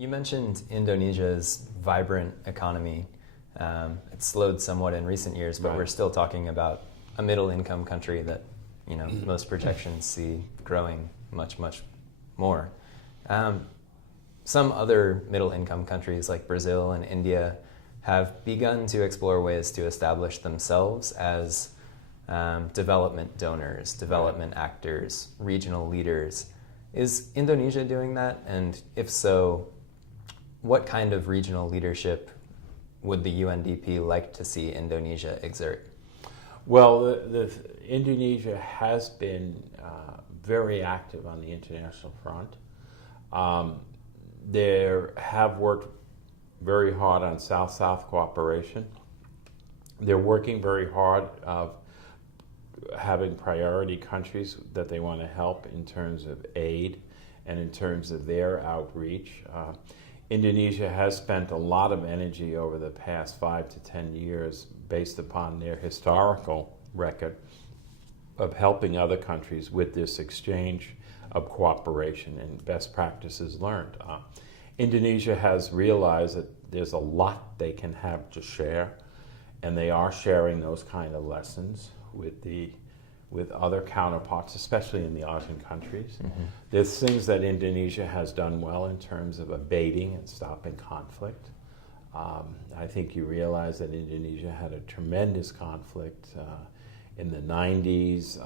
You mentioned Indonesia's vibrant economy. It's slowed somewhat in recent years, but we're still talking about a middle-income country that, most projections see growing much, much more. Some other middle-income countries like Brazil and India have begun to explore ways to establish themselves as development donors, development actors, regional leaders. Is Indonesia doing that? And if so, what kind of regional leadership would the UNDP like to see Indonesia exert? Well, Indonesia has been very active on the international front. They have worked very hard on South-South cooperation. They're working very hard of having priority countries that they want to help in terms of aid and in terms of their outreach. Indonesia has spent a lot of energy over the past 5 to 10 years based upon their historical record of helping other countries with this exchange of cooperation and best practices learned. Indonesia has realized that there's a lot they can have to share, and they are sharing those kind of lessons with other counterparts, especially in the ASEAN countries. Mm-hmm. There's things that Indonesia has done well in terms of abating and stopping conflict. I think you realize that Indonesia had a tremendous conflict in the 90s.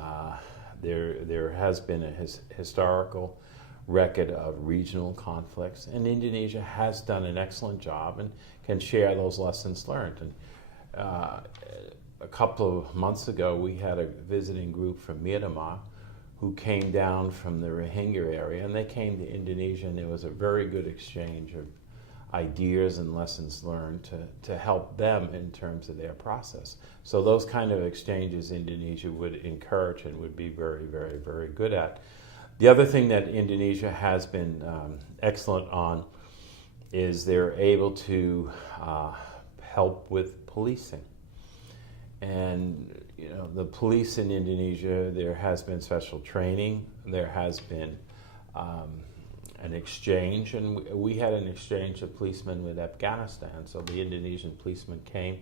There has been a historical record of regional conflicts, and Indonesia has done an excellent job and can share those lessons learned. And a couple of months ago, we had a visiting group from Myanmar who came down from the Rohingya area, and they came to Indonesia, and there was a very good exchange of ideas and lessons learned to help them in terms of their process. So those kind of exchanges Indonesia would encourage and would be very, very, very good at. The other thing that Indonesia has been excellent on is they're able to help with policing. And the police in Indonesia, there has been special training, there has been an exchange, and we had an exchange of policemen with Afghanistan. So the Indonesian policemen came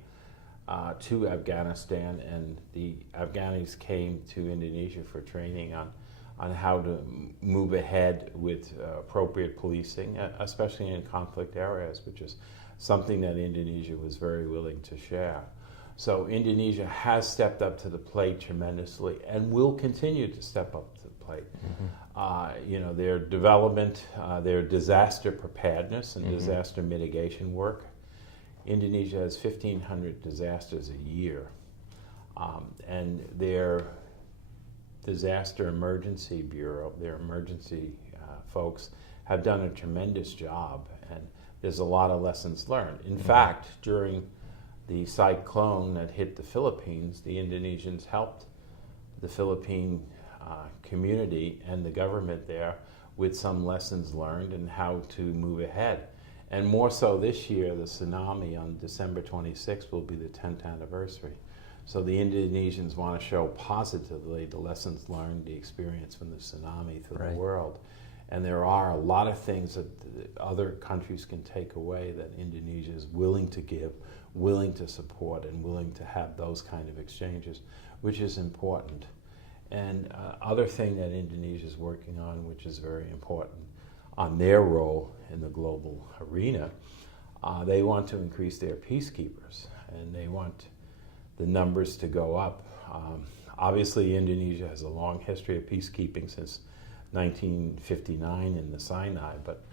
to Afghanistan, and the Afghanis came to Indonesia for training on how to move ahead with appropriate policing, especially in conflict areas, which is something that Indonesia was very willing to share. So Indonesia has stepped up to the plate tremendously and will continue to step up to the plate. Mm-hmm. Their development, their disaster preparedness and disaster mitigation work. Indonesia has 1,500 disasters a year. And their Disaster Emergency Bureau, their emergency folks, have done a tremendous job. And there's a lot of lessons learned. In fact, during the cyclone that hit the Philippines, the Indonesians helped the Philippine community and the government there with some lessons learned and how to move ahead. And more so this year, the tsunami on December 26th will be the 10th anniversary. So the Indonesians want to show positively the lessons learned, the experience from the tsunami through the world. And there are a lot of things that other countries can take away that Indonesia is willing to give, willing to support, and willing to have those kind of exchanges, which is important. And other thing that Indonesia is working on, which is very important on their role in the global arena, they want to increase their peacekeepers, and they want the numbers to go up. Obviously, Indonesia has a long history of peacekeeping since 1959 in the Sinai, but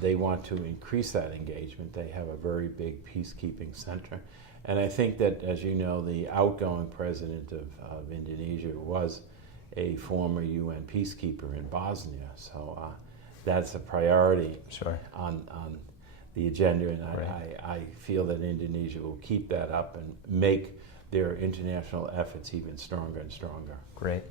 they want to increase that engagement. They have a very big peacekeeping center. And I think that, as you know, the outgoing president of Indonesia was a former UN peacekeeper in Bosnia. So that's a priority on the agenda. And I feel that Indonesia will keep that up and make their international efforts even stronger and stronger. Great.